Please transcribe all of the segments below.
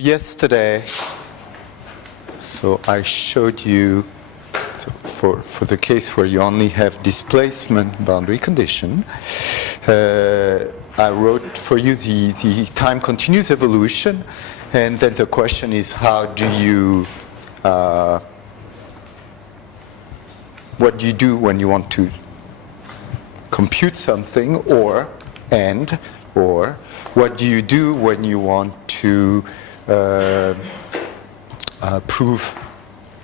Yesterday, so I showed you, for the case where you only have displacement boundary condition, I wrote for you the time continuous evolution, and then the question is how do you, what do you do when you want to compute something, or what do you do when you want to prove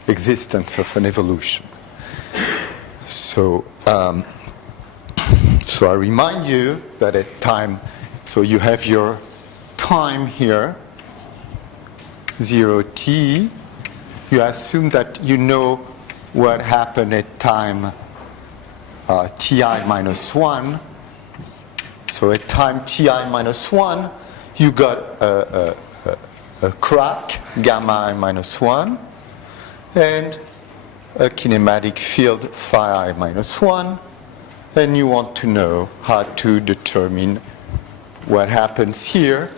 existence of an evolution. So I remind you that at time, so you have your time here, 0t. You assume that you know what happened at time ti minus 1. So at time ti minus 1, you got a crack, gamma I minus 1, and a kinematic field phi I minus 1, and you want to know how to determine what happens here,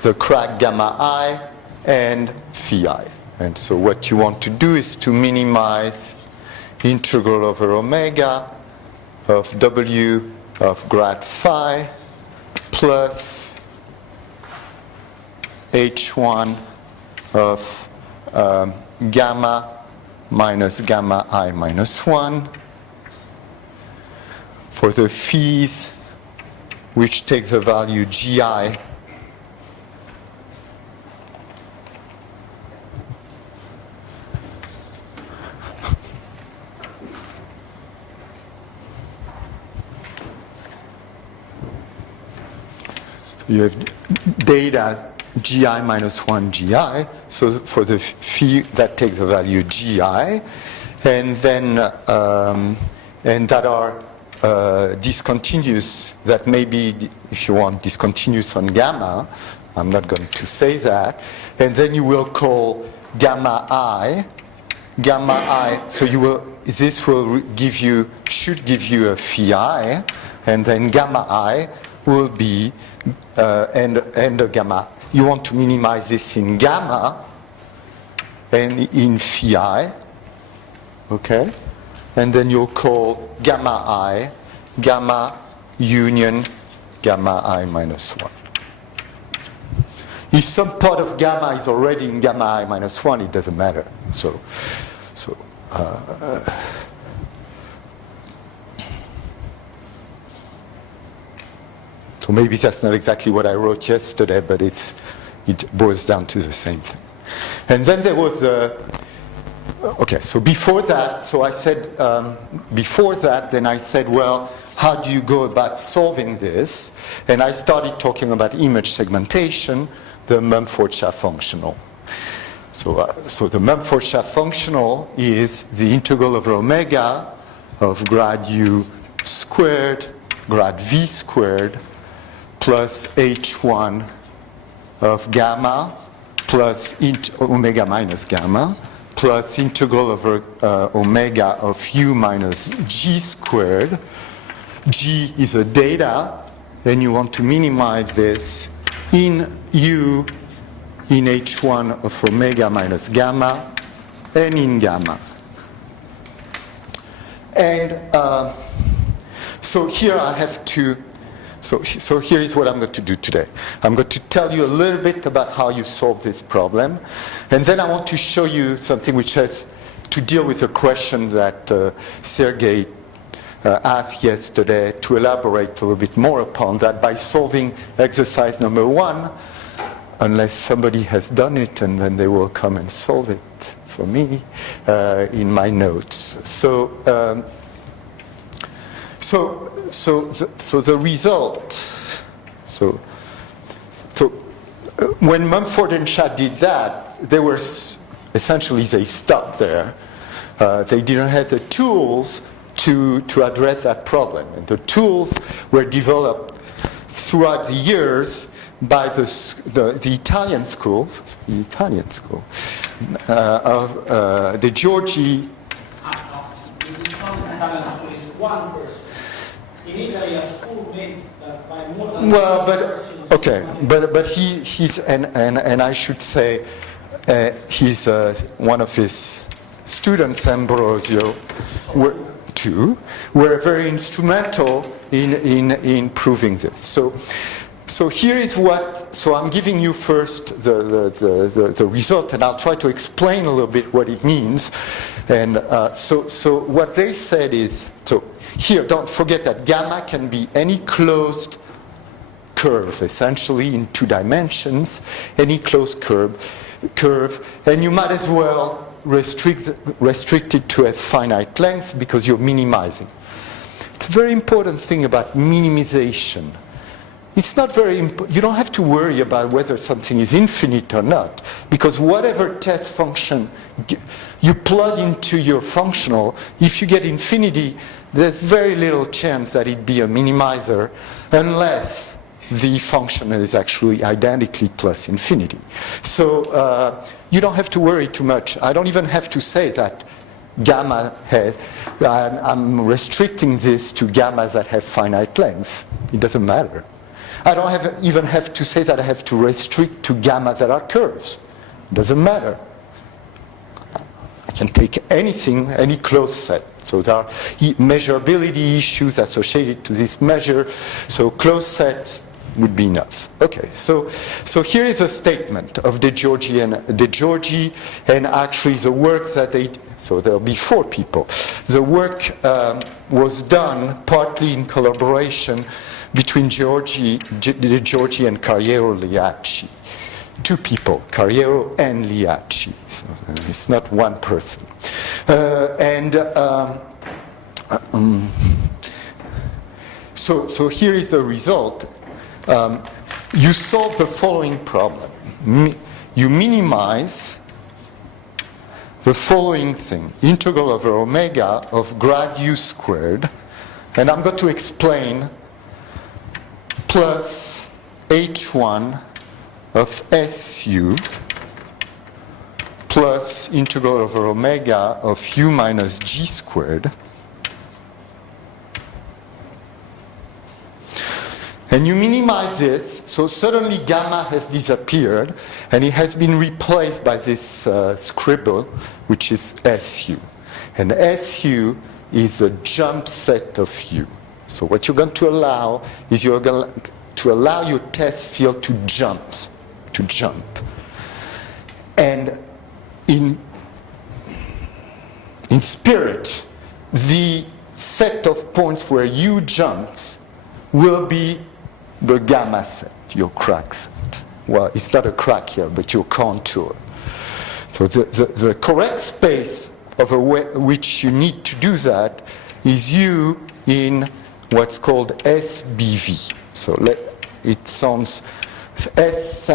the crack gamma I and phi I. And so what you want to do is to minimize integral over omega of w of grad phi plus h1 of gamma minus gamma I minus 1 for the phis which takes the value gi so you have data gi minus 1 gi, so for the phi that takes the value gi, and then and that are discontinuous, that may be, if you want, discontinuous on gamma. I'm not going to say that. And then you will call gamma I, so you will, this will give you, should give you a phi I, and then gamma I will be and a gamma. You want to minimize this in gamma and in phi I, okay? And then you'll call gamma I, gamma union gamma I minus 1. If some part of gamma is already in gamma I minus 1, it doesn't matter. So maybe that's not exactly what I wrote yesterday, but it boils down to the same thing. And then there was okay, so before that, so I said, before that, then I said, well, how do you go about solving this? And I started talking about image segmentation, the M&MoCS functional. So the M&MoCS functional is the integral over omega of grad u squared, grad v squared, plus h1 of gamma plus omega minus gamma plus integral over omega of u minus g squared. G is a data, and you want to minimize this in u in h1 of omega minus gamma and in gamma. And so here I have to, so here is what I'm going to do today. I'm going to tell you a little bit about how you solve this problem. And then I want to show you something which has to deal with a question that Sergey asked yesterday, to elaborate a little bit more upon that by solving exercise number 1, unless somebody has done it, and then they will come and solve it for me in my notes. So the result, when Mumford and Shah did that, they were essentially, they stopped there. They didn't have the tools to address that problem. And the tools were developed throughout the years by the Italian school, of the Giorgi. One person. In Italy, a school made by more than well, but Okay, but he's and I should say he's one of his students, Ambrosio, were very instrumental in proving this. So here is what. So I'm giving you first the result, and I'll try to explain a little bit what it means. And so what they said is, so here, don't forget that gamma can be any closed curve, essentially in 2 dimensions, any closed curve, and you might as well restrict it to a finite length because you're minimizing. It's a very important thing about minimization. It's not very you don't have to worry about whether something is infinite or not, because whatever test function you plug into your functional, if you get infinity, there's very little chance that it be a minimizer unless the function is actually identically plus infinity. So you don't have to worry too much. I don't even have to say that gamma I'm restricting this to gammas that have finite lengths. It doesn't matter. I don't even have to say that I have to restrict to gammas that are curves. It doesn't matter. I can take anything, any closed set. So there are measurability issues associated to this measure. So closed sets would be enough. Okay, so here is a statement of De Giorgi, and actually the work that they, so there'll be 4 people. The work was done partly in collaboration between De Giorgi and Carriero Liacci. 2 people, Carriero and Liacci. So it's not one person. So here is the result. You solve the following problem. You minimize the following thing. Integral over omega of grad u squared, and I'm going to explain, plus h1 of SU plus integral over omega of u minus g squared. And you minimize this, so suddenly gamma has disappeared, and it has been replaced by this scribble, which is SU. And SU is a jump set of U. So what you're going to allow is you're going to allow your test field to jump. And in spirit, the set of points where U jumps will be the gamma set, your crack set. Well, it's not a crack here, but your contour. So the correct space of which you need to do that is U in what's called SBV. So it sounds, S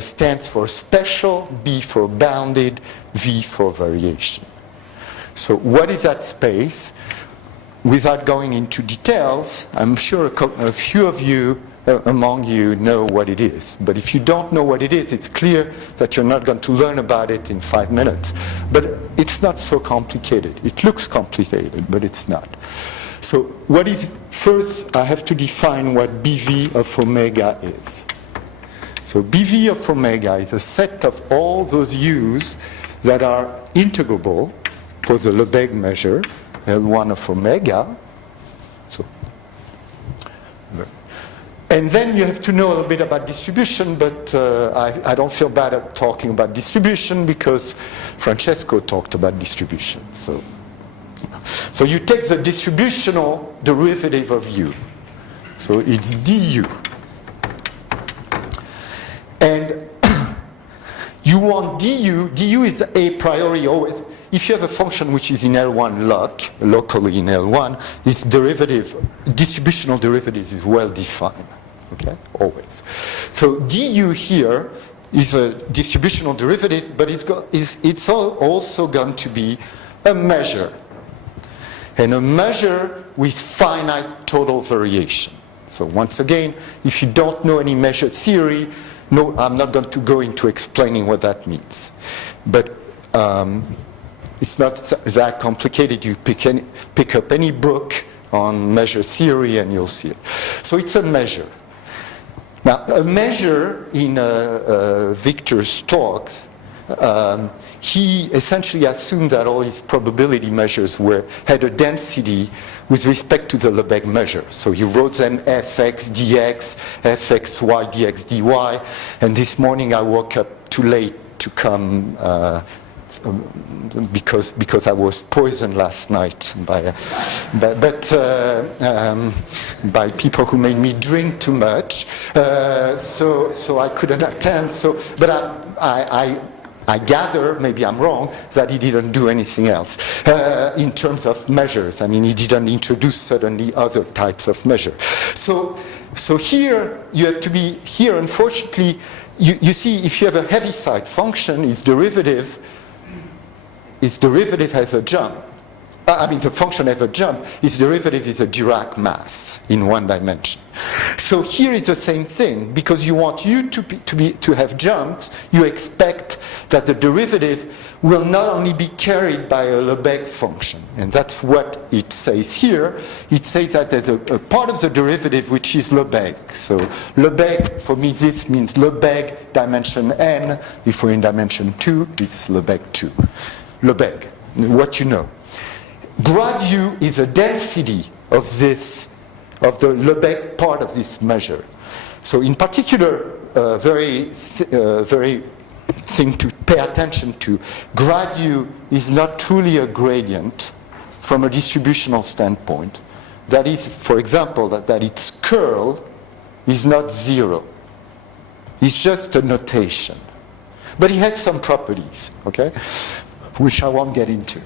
stands for special, B for bounded, V for variation. So what is that space? Without going into details, I'm sure a few of you among you know what it is. But if you don't know what it is, it's clear that you're not going to learn about it in 5 minutes. But it's not so complicated. It looks complicated, but it's not. So what is, first I have to define what BV of omega is. So BV of omega is a set of all those U's that are integrable for the Lebesgue measure, L1 of omega. And then you have to know a little bit about distribution, but I don't feel bad at talking about distribution because Francesco talked about distribution. So you take the distributional derivative of U. So it's du. And you want du. Du is a priori always. If you have a function which is in L1 locally in L1, its derivative, distributional derivative is well defined. Okay, always. So du here is a distributional derivative, but it's also going to be a measure. And a measure with finite total variation. So once again, if you don't know any measure theory, no, I'm not going to go into explaining what that means. But it's not that complicated. You pick up any book on measure theory and you'll see it. So it's a measure. Now, a measure in Victor's talks, he essentially assumed that all his probability measures had a density with respect to the Lebesgue measure. So he wrote them fx dx, fxy dx dy, and this morning I woke up too late to come because I was poisoned last night by people who made me drink too much, so I couldn't attend. But I gather, maybe I'm wrong, that he didn't do anything else in terms of measures. I mean, he didn't introduce suddenly other types of measure. So here you have to be here. Unfortunately, you see, if you have a Heaviside function, its derivative has a jump. I mean, the function has a jump. Its derivative is a Dirac mass in one dimension. So here is the same thing. Because you want u to have jumps, you expect that the derivative will not only be carried by a Lebesgue function. And that's what it says here. It says that there's a part of the derivative which is Lebesgue. So Lebesgue, for me, this means Lebesgue dimension n. If we're in dimension 2, it's Lebesgue 2. Lebesgue, what you know. Grad u is a density of the Lebesgue part of this measure. So in particular, very thing to pay attention to, grad u is not truly a gradient from a distributional standpoint. That is, for example, that its curl is not 0. It's just a notation. But it has some properties, okay, which I won't get into.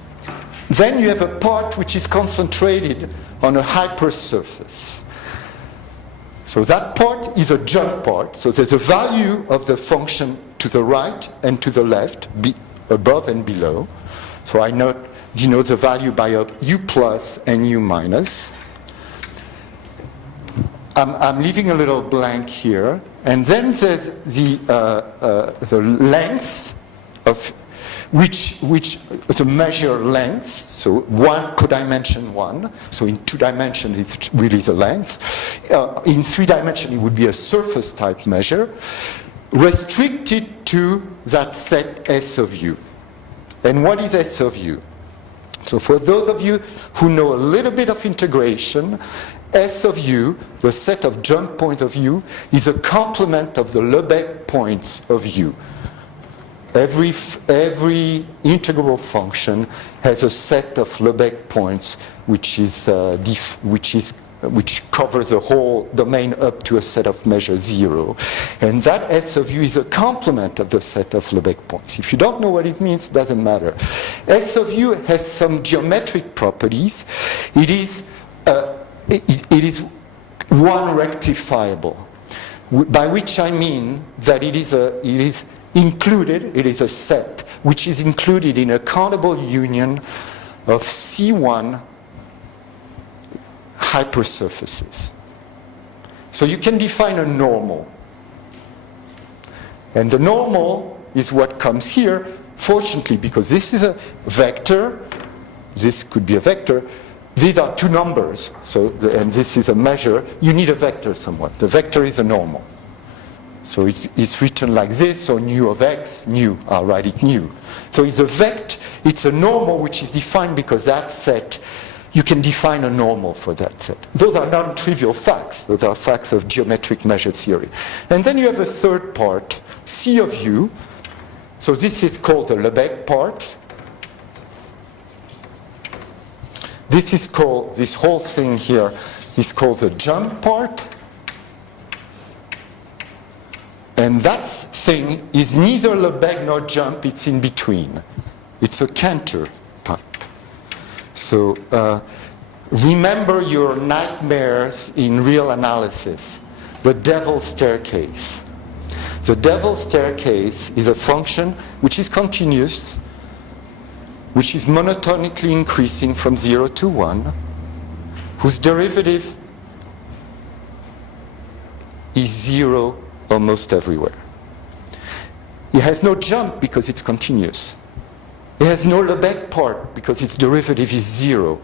Then you have a part which is concentrated on a hypersurface. So that part is a jump part. So there's a value of the function to the right and to the left, above and below. So I denote the value by a u plus and u minus. I'm leaving a little blank here. And then there's the length of to measure length, so one codimension 1, so in 2 dimensions it's really the length. In 3 dimensions it would be a surface type measure, restricted to that set S of u. And what is S of u? So for those of you who know a little bit of integration, S of u, the set of jump points of u, is a complement of the Lebesgue points of u. Every integrable function has a set of Lebesgue points which covers the whole domain up to a set of measure 0. And that S of u is a complement of the set of Lebesgue points. If you don't know what it means, it doesn't matter. S of u has some geometric properties. It is one rectifiable, by which I mean that it is included, it is a set which is included in a countable union of C1 hypersurfaces. So you can define a normal. And the normal is what comes here, fortunately, because this is a vector, this could be a vector, these are 2 numbers, and this is a measure, you need a vector somewhere. The vector is a normal. So it's written like this, so nu of x, nu, I'll write it nu. So it's a vector, it's a normal which is defined because that set, you can define a normal for that set. Those are non-trivial facts, those are facts of geometric measure theory. And then you have a third part, C of u. So this is called the Lebesgue part. This whole thing here is called the jump part. And that thing is neither Lebesgue nor jump, it's in between. It's a Cantor type. So remember your nightmares in real analysis, the devil's staircase. The devil's staircase is a function which is continuous, which is monotonically increasing from 0 to 1, whose derivative is 0 almost everywhere. It has no jump because it's continuous. It has no Lebesgue part because its derivative is 0.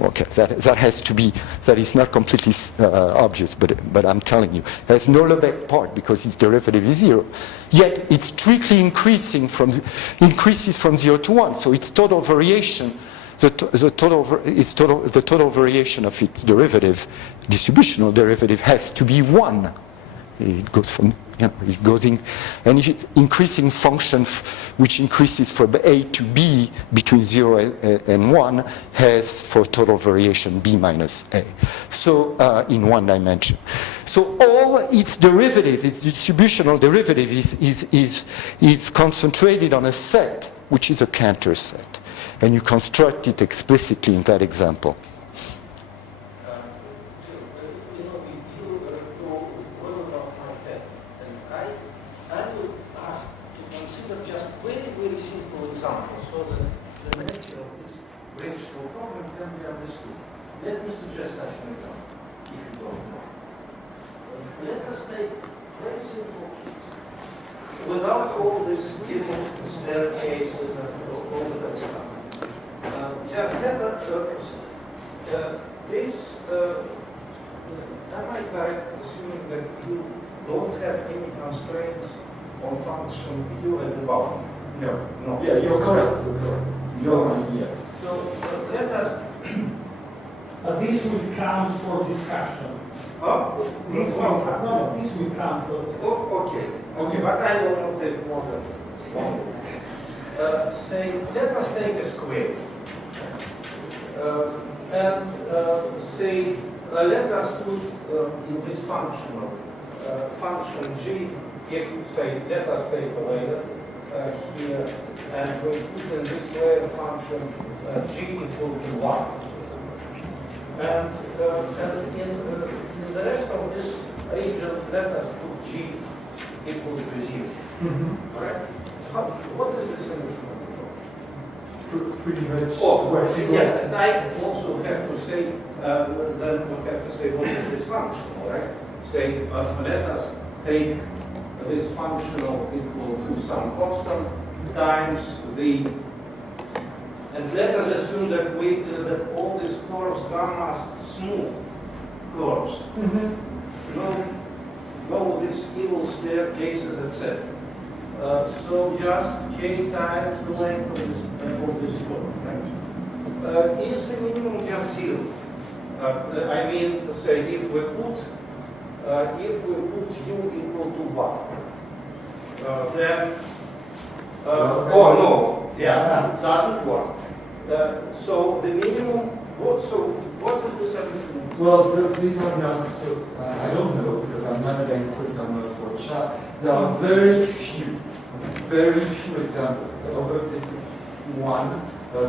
Okay, that has to be, that is not completely obvious, but I'm telling you. There's no Lebesgue part because its derivative is 0. Yet it's strictly increases from 0 to 1. So its total variation, the total variation of its derivative, distributional derivative, has to be 1. It goes from, it goes in, and if increasing function which increases from A to B between 0 and 1 has for total variation B minus A. So in one dimension. So all its derivative, its distributional derivative is concentrated on a set, which is a Cantor set. And you construct it explicitly in that example. Let me suggest such an example, if you don't know. Let us take very simple case, without all this different staircases and all that stuff. Just let us, this, am I correct assuming that you don't have any constraints on function q at the bottom? No. No. Yeah, you're correct. You're correct. No, yes. So let us. This will count for discussion. Oh, This will count. No, this will count for discussion. Oh, okay. Okay, but I will not take more than 1. Say, let us take a square. And say, let us put in this function g, say, let us take a layer here, and we put in this layer function g equal to 1. And in the rest of this region, let us put g equal to 0. Correct? What is the solution of the problem? Pretty much. Oh, yes, and I also have to say, then we have to say what is this function, all right? Say, let us take this functional equal to some constant times the. And let us assume that that all these curves gamma smooth curves. No these evil staircases, etc. So just k times the length of this curve. Right? Is the minimum just 0? I mean, say if we put u equal to 1, then oh no, yeah, doesn't work. So the minimum, what is the solution? Well, these are not so, I don't know because I'm not an expert on for chat. There are very few examples. Although this is one,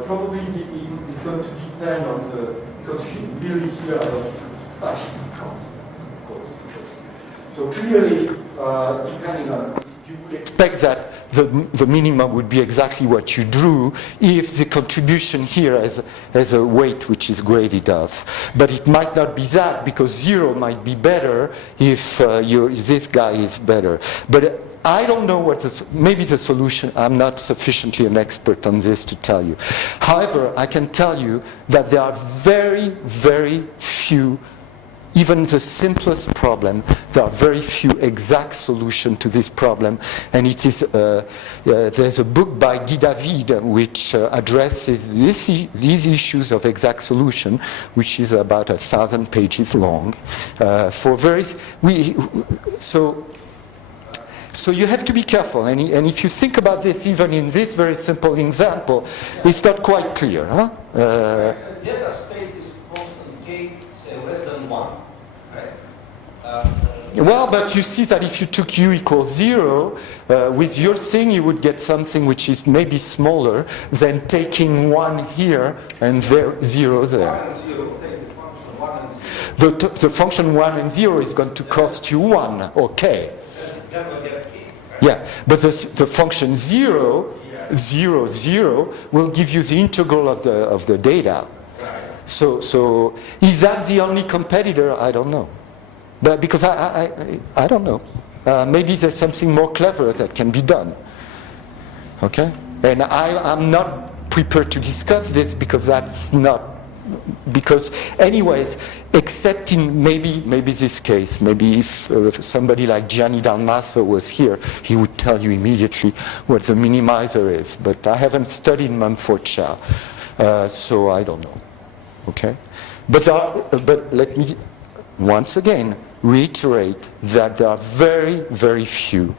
probably it's going to depend on the, because really here I don't put constants, of course. So clearly, depending on, you would expect that the minimum would be exactly what you drew if the contribution here has a weight which is graded off. But it might not be that because 0 might be better if this guy is better. But I don't know what maybe the solution, I'm not sufficiently an expert on this to tell you. However, I can tell you that there are very, very few, even the simplest problem, there are very few exact solutions to this problem, and it is there's a book by Guy David which addresses these issues of exact solution, which is about 1,000 pages long. So you have to be careful, and if you think about this, even in this very simple example, it's not quite clear, huh? Let us take this constant k, say less than 1, right? Well, but you see that if you took u equals 0, with your thing you would get something which is maybe smaller than taking 1 here and 0 there. 1 and 0, take the function 1 and 0. The function 1 and 0 is going to cost you 1, or k. Then we get k, right? Yeah, but the function 0, 0, 0 will give you the integral of the data. Right. So is that the only competitor? I don't know. But because I don't know. Maybe there's something more clever that can be done. Okay? And I'm not prepared to discuss this because that's not because anyways, except in maybe this case, maybe if somebody like Gianni Dalmaso was here, he would tell you immediately what the minimizer is. But I haven't studied M&MoCS, so I don't know. Okay, but let me once again reiterate that there are very, very few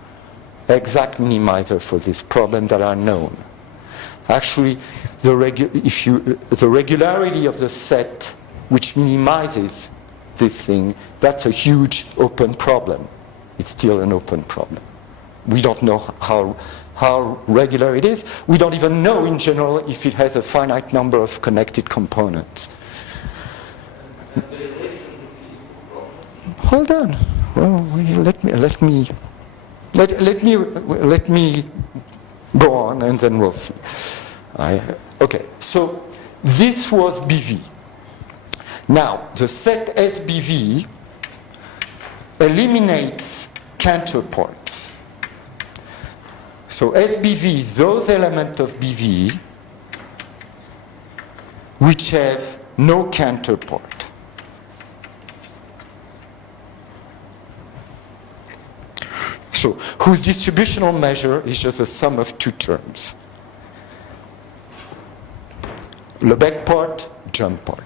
exact minimizers for this problem that are known. Actually, the regularity of the set which minimizes this thing, that's a huge open problem. It's still an open problem. We don't know how regular it is. We don't even know in general if it has a finite number of connected components. Hold on. Well, let me go on, and then we'll see. Okay, so this was BV. Now, the set SBV eliminates counterparts. So SBV is those elements of BV which have no counterpart. So, whose distributional measure is just a sum of two terms. Lebesgue part, jump part.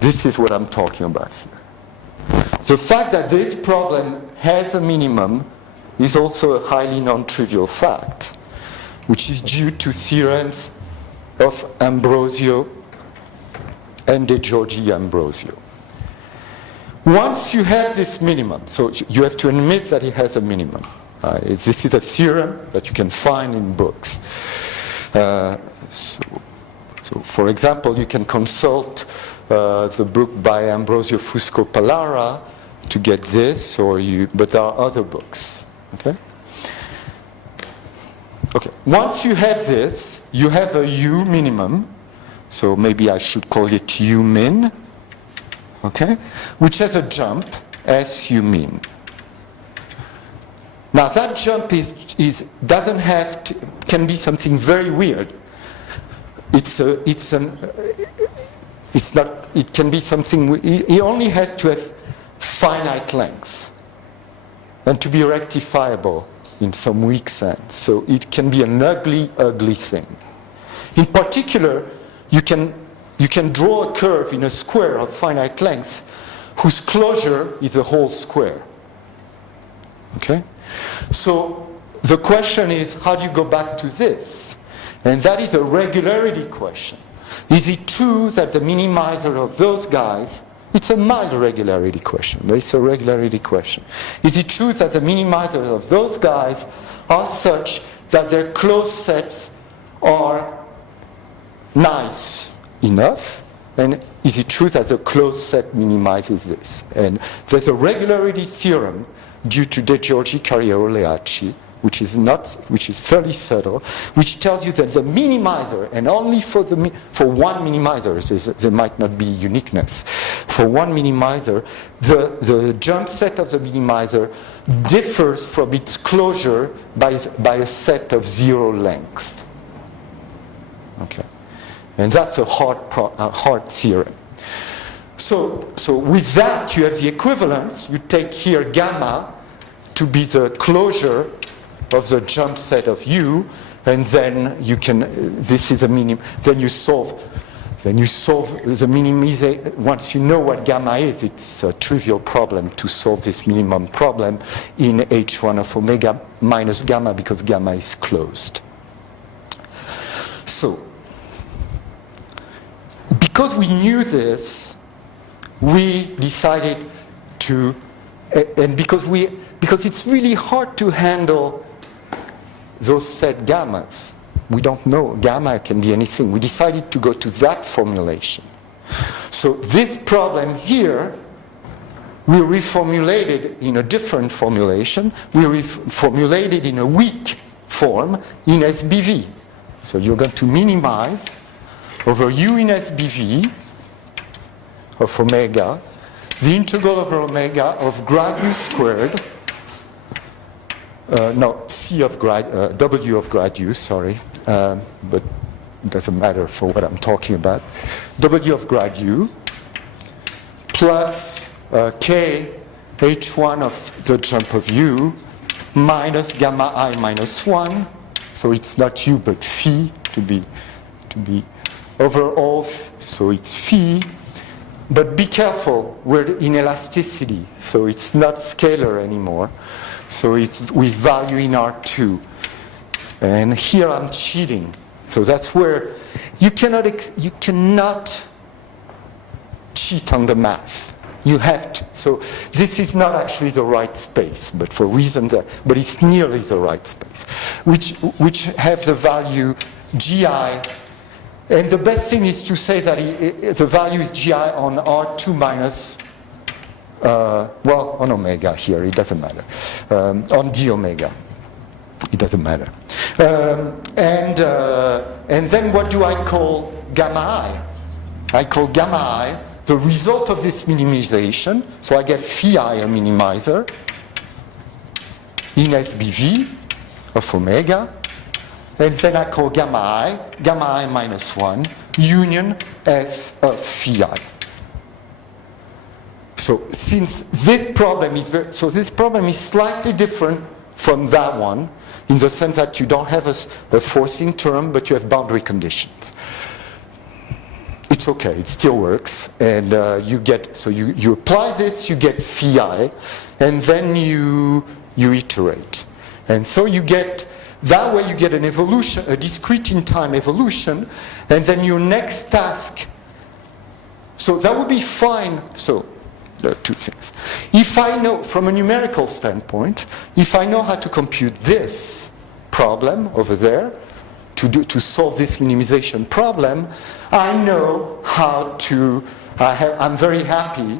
This is what I'm talking about here. The fact that this problem has a minimum is also a highly non-trivial fact, which is due to theorems of Ambrosio and De Giorgi-Ambrosio. Once you have this minimum, so you have to admit that it has a minimum. This is a theorem that you can find in books. So for example, you can consult the book by Ambrosio Fusco Pallara to get this, but there are other books. Okay? Okay. Once you have this, you have a U minimum. So maybe I should call it U min. Okay? Which has a jump, S U min. Now that jump doesn't have to, can be something very weird. It can be something, it only has to have finite length and to be rectifiable in some weak sense. So it can be an ugly, ugly thing. In particular, you can draw a curve in a square of finite length whose closure is a whole square. Okay? So the question is, how do you go back to this? And that is a regularity question. Is it true that the minimizer of those guys, it's a mild regularity question, but it's a regularity question. Is it true that the minimizers of those guys are such that their closed sets are nice enough? And is it true that the closed set minimizes this? And there's a regularity theorem due to De Giorgi, Carriero-Leacci, which is fairly subtle, which tells you that the minimizer, and only for one minimizer, there might not be uniqueness. For one minimizer, the jump set of the minimizer differs from its closure by a set of zero length. Okay, and that's a hard theorem. So with that, you have the equivalence. You take here gamma to be the closure of the jump set of U, and then you can, this is a minimum, then you solve the minimization. Once you know what gamma is, it's a trivial problem to solve this minimum problem in H1 of omega minus gamma, because gamma is closed. So, because we knew this, we decided to, and because it's really hard to handle those set gammas. We don't know. Gamma can be anything. We decided to go to that formulation. So this problem here, we reformulated in a different formulation. We reformulated in a weak form in SBV. So you're going to minimize over U in SBV of omega, the integral over omega of grad U squared, C of grad, W of grad U, sorry, but it doesn't matter for what I'm talking about, W of grad U plus K H1 of the jump of U minus gamma I minus 1. So it's not U but phi to be overall, so it's phi. But be careful, we're in elasticity, so it's not scalar anymore. So it's with value in R2. And here I'm cheating. So that's where you cannot cheat on the math. You have to. So this is not actually the right space, but for reasons that, but it's nearly the right space, which have the value GI. And the best thing is to say that the value is GI on R2 minus, on omega here, it doesn't matter. On d omega, it doesn't matter. And then what do I call gamma I? I call gamma I the result of this minimization. So I get phi I, a minimizer, in SBV of omega. And then I call gamma I minus 1, union S of phi I. So since this problem this problem is slightly different from that one, in the sense that you don't have a forcing term, but you have boundary conditions. It's okay, it still works, and you apply this, you get phi I, and then you iterate. And so you get, that way you get an evolution, a discrete in time evolution, and then your next task, so that would be fine. So there are two things. If I know, from a numerical standpoint, if I know how to compute this problem over there, to solve this minimization problem, I know how to, I'm very happy,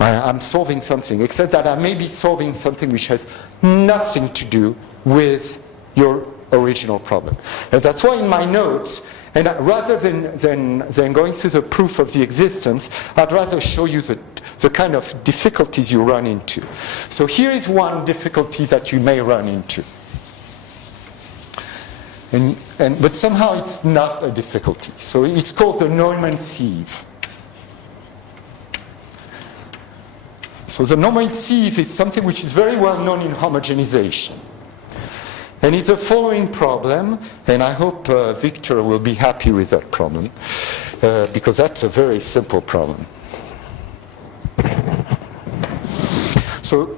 I'm solving something, except that I may be solving something which has nothing to do with your original problem. And that's why in my notes, and rather than going through the proof of the existence, I'd rather show you the kind of difficulties you run into. So here is one difficulty that you may run into. But somehow it's not a difficulty. So it's called the Neumann sieve. So the Neumann sieve is something which is very well known in homogenization. And it's the following problem, and I hope Victor will be happy with that problem, because that's a very simple problem. So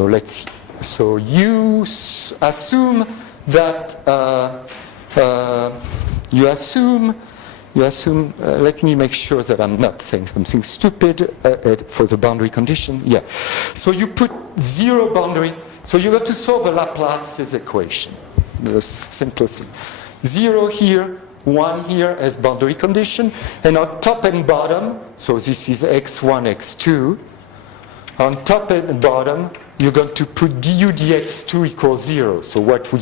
let's see. So you assume that let me make sure that I'm not saying something stupid for the boundary condition. Yeah. So you put zero boundary. So you have to solve a Laplace's equation. The simplest thing. 0 here, 1 here as boundary condition, and on top and bottom, so this is x1, x2. On top and bottom, you're going to put du dx2 equals 0. So what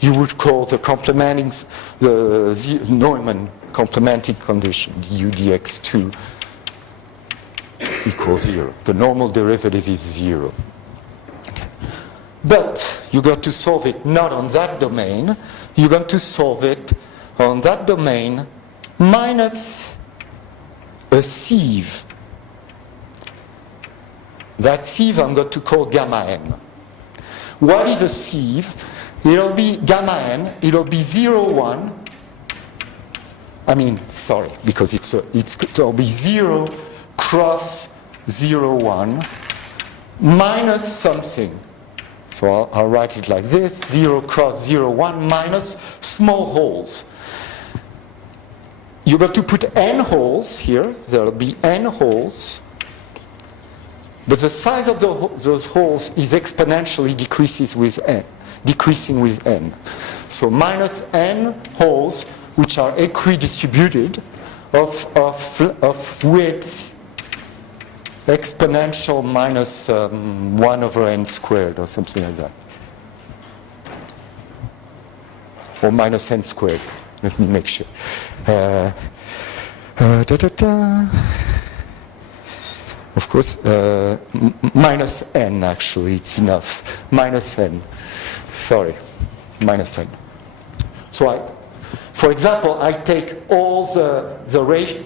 you would call the complementing, the Neumann complementing condition, du dx2 equals 0. The normal derivative is 0. Okay. But you got to solve it not on that domain. You're going to solve it on that domain minus a sieve. That sieve I'm going to call gamma n. What is a sieve? It'll be gamma n, it'll be 0, 1. I mean, sorry, because it'll be 0 cross 0, 1 minus something. So I'll write it like this, 0 cross 0, 1 minus small holes. You've got to put n holes here. There'll be n holes. But the size of those holes is exponentially decreasing with n. So minus n holes, which are equidistributed, of width exponential minus 1 over n squared or something like that. Or minus n squared. Let me make sure. Of course, minus n actually, it's enough. Minus n. Sorry, minus n. So for example, I take all the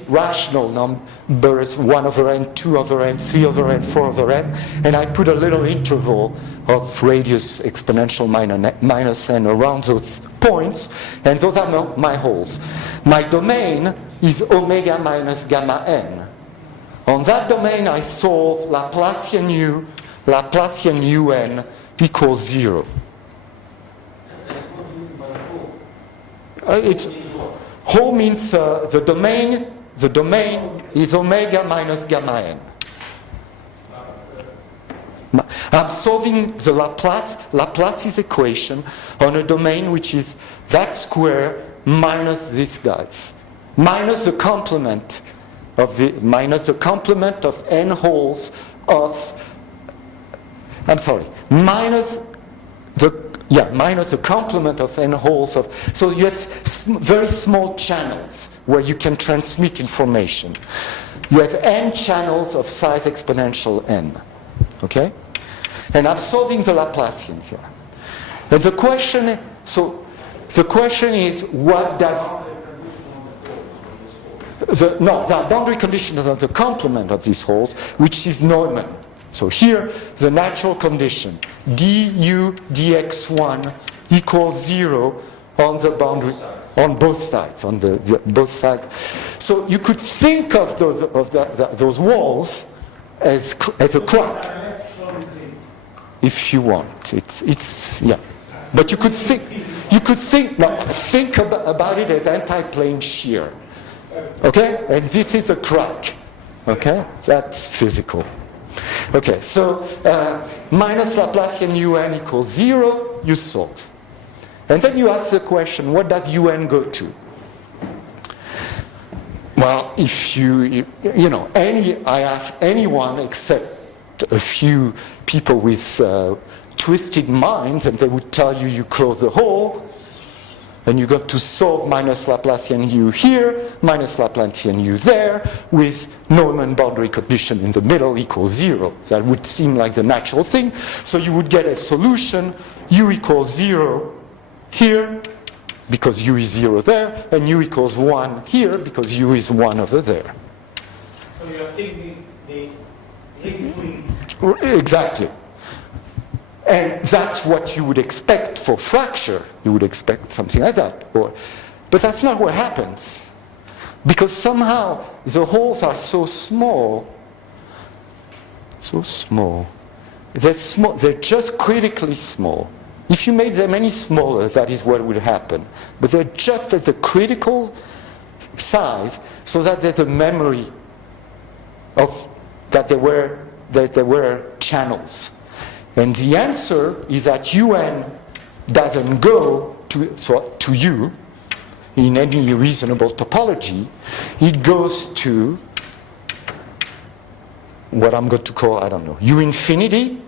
rational numbers 1 over n, 2 over n, 3 over n, 4 over n, and I put a little interval of radius exponential minus n around those points, and those are my holes. My domain is omega minus gamma n. On that domain, I solve Laplacian u, Laplacian un equals 0. Hole means the domain is omega minus gamma n. I'm solving the Laplace's equation on a domain which is that square minus these guys, minus the complement of n holes of, minus the complement of n holes of, so you have very small channels where you can transmit information. You have n channels of size exponential n, okay? And I'm solving the Laplacian here. And the question is, what does, the boundary condition is on the complement of these holes, which is Neumann. So here, the natural condition, du dx1 equals 0 on the boundary, on both sides, both sides. So you could think of those walls as a crack, if you want. It's yeah. But you could think about it as anti-plane shear. Okay? And this is a crack. Okay? That's physical. Okay, so minus Laplacian un equals 0, you solve. And then you ask the question, what does un go to? Well, if I ask anyone except a few people with twisted minds, and they would tell you close the hole, and you got to solve minus Laplacian u here, minus Laplacian u there, with Neumann boundary condition in the middle equals 0. That would seem like the natural thing. So you would get a solution, u equals 0 here, because u is 0 there, and u equals 1 here, because u is 1 over there. So you are taking the liquid. Exactly. And that's what you would expect for fracture. You would expect something like that. But that's not what happens. Because somehow the holes are so small. They're just critically small. If you made them any smaller, that is what would happen. But they're just at the critical size, so that there's a memory of that there were channels. And the answer is that un doesn't go to u in any reasonable topology. It goes to what I'm going to call, I don't know, u infinity,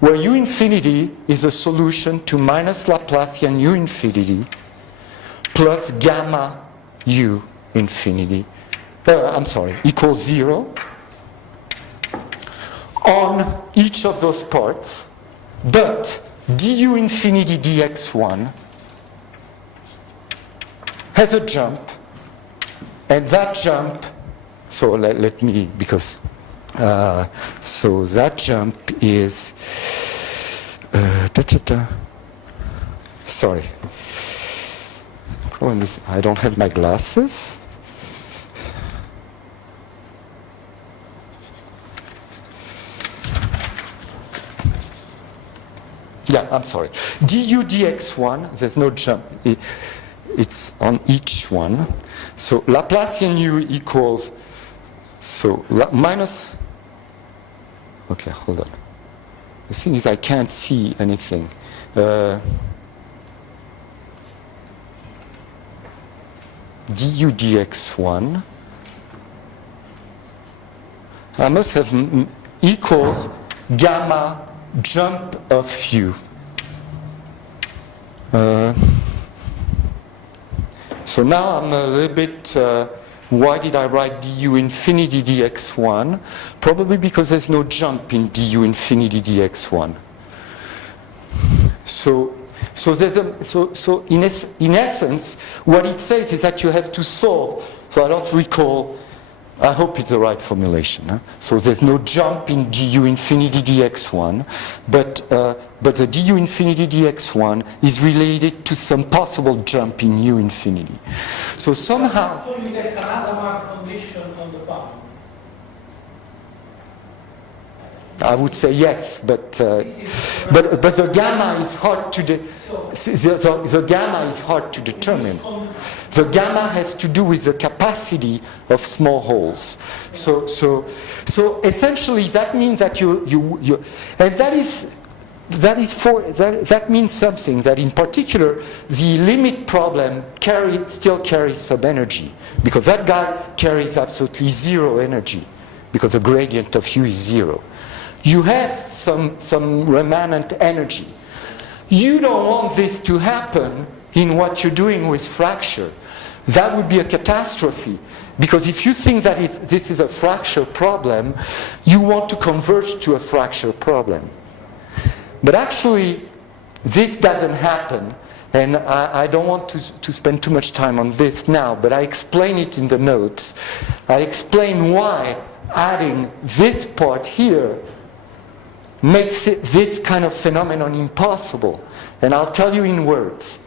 where u infinity is a solution to minus Laplacian u infinity plus gamma u infinity, equals 0. On each of those parts, but du infinity dx1 has a jump, and that jump, so let me, because, so that jump is, sorry, I don't have my glasses. Yeah, I'm sorry. Du dx1, there's no jump. It's on each one. So Laplacian u equals, minus, okay, hold on. The thing is I can't see anything. Du dx1, I must have equals gamma jump of u. So now I'm a little bit, why did I write du infinity dx1? Probably because there's no jump in du infinity dx1. So So, in essence, what it says is that you have to solve. So I don't recall, I hope it's the right formulation. Huh? So there's no jump in du infinity dx1, but the du infinity dx1 is related to some possible jump in u infinity. So somehow... So you get another mark condition on the bound. I would say yes, but the gamma is hard to the gamma is hard to determine. The gamma has to do with the capacity of small holes. So essentially that means that you and that means something, that in particular the limit problem still carries some energy, because that guy carries absolutely zero energy because the gradient of u is zero. You have some remanent energy. You don't want this to happen in what you're doing with fracture. That would be a catastrophe, because if you think that this is a fracture problem, you want to converge to a fracture problem. But actually, this doesn't happen, and I don't want to spend too much time on this now, but I explain it in the notes. I explain why adding this part here makes this kind of phenomenon impossible. And I'll tell you in words.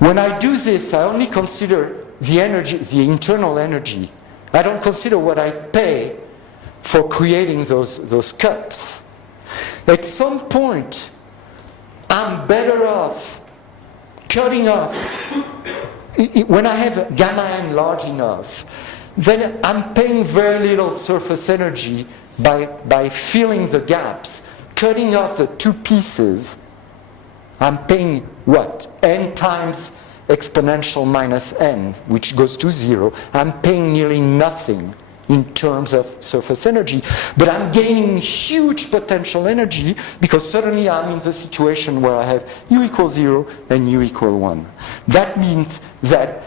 When I do this, I only consider the energy, the internal energy. I don't consider what I pay for creating those cuts. At some point, I'm better off cutting off. When I have gamma n large enough, then I'm paying very little surface energy by filling the gaps. Cutting off the two pieces, I'm paying what? N times exponential minus n, which goes to zero. I'm paying nearly nothing in terms of surface energy, but I'm gaining huge potential energy, because suddenly I'm in the situation where I have u equals 0 and u equal 1. That means that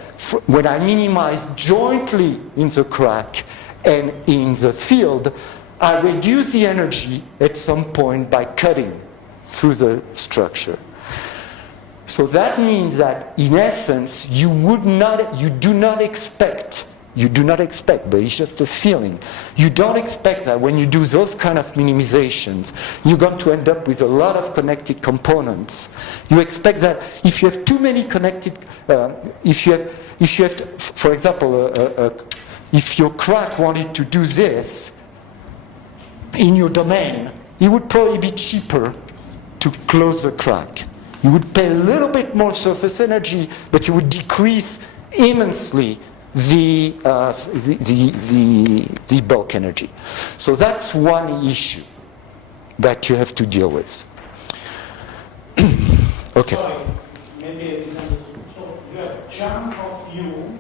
when I minimize jointly in the crack and in the field, I reduce the energy at some point by cutting through the structure. So that means that in essence you do not expect, but it's just a feeling. You don't expect that when you do those kind of minimizations, you're going to end up with a lot of connected components. You expect that if you have too many connected, if you have, for example, if your crack wanted to do this in your domain, it would probably be cheaper to close the crack. You would pay a little bit more surface energy, but you would decrease immensely the bulk energy. So that's one issue that you have to deal with. Okay. Sorry, maybe I misunderstood. So you have jump of u,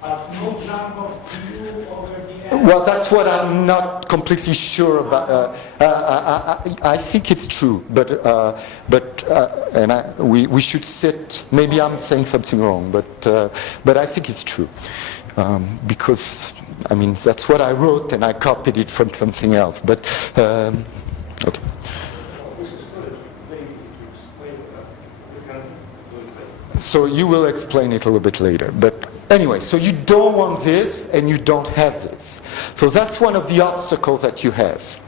but no jump of u over the end. Well, that's what I'm not completely sure about. I think it's true, but we should sit. Maybe I'm saying something wrong, but I think it's true, because I mean that's what I wrote and I copied it from something else. But okay. So you will explain it a little bit later, but. Anyway, so you don't want this and you don't have this. So that's one of the obstacles that you have.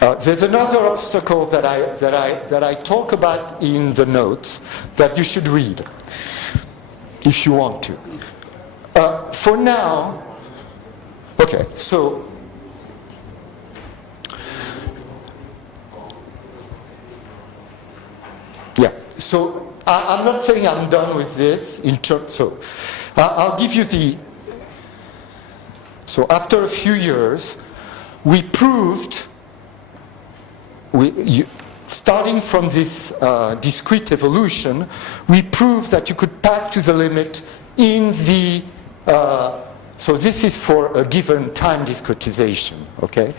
There's another obstacle that I talk about in the notes that you should read if you want to. For now, okay, so yeah, so I'm not saying I'm done with this in terms. So I'll give you the. So after a few years, we proved, starting from this discrete evolution, we proved that you could pass to the limit in the. So this is for a given time discretization. Okay,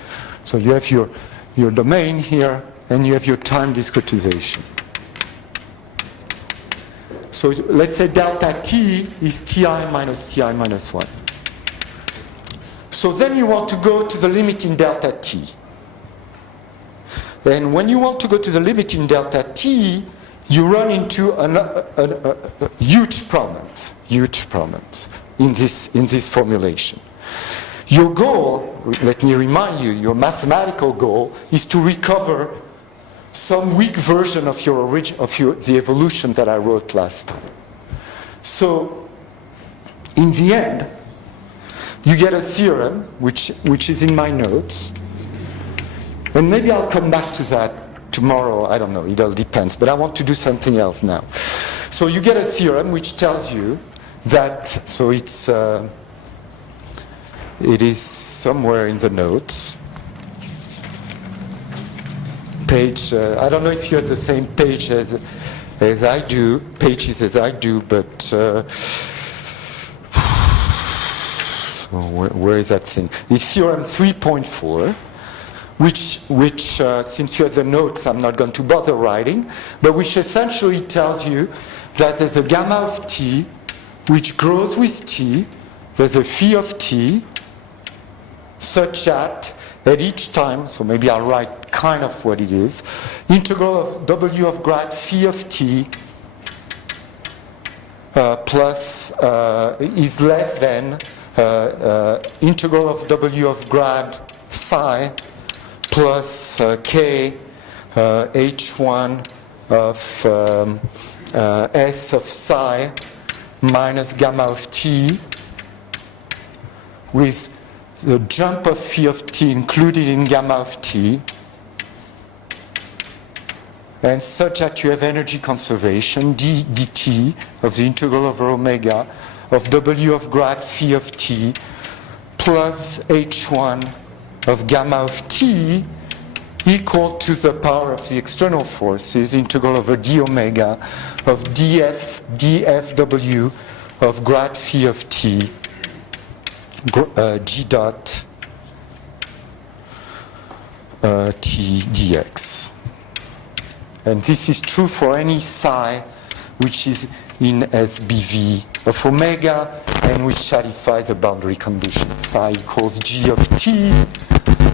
so you have your domain here, and you have your time discretization. So let's say delta t is ti minus 1. So then you want to go to the limit in delta t. And when you want to go to the limit in delta t, you run into huge problems in this formulation. Your goal, let me remind you, your mathematical goal is to recover some weak version of the evolution that I wrote last time. So, in the end, you get a theorem, which is in my notes, and maybe I'll come back to that tomorrow, I don't know, it all depends, but I want to do something else now. So you get a theorem which tells you that, so it is somewhere in the notes, page, I don't know if you have the same page as I do, pages as I do, but so where is that thing? It's theorem 3.4. Which since you have the notes, I'm not going to bother writing, but which essentially tells you that there's a gamma of t which grows with t, there's a phi of t, such that at each time, so maybe I'll write kind of what it is, integral of w of grad phi of t plus is less than integral of w of grad psi plus k h1 of s of psi minus gamma of t with the jump of phi of t included in gamma of t, and such that you have energy conservation dt of the integral over omega of w of grad phi of t plus h1 of gamma of t equal to the power of the external forces, integral over d omega of dfw of grad phi of t g dot t dx. And this is true for any psi which is in SBV of omega and which satisfies the boundary condition. Psi equals g of t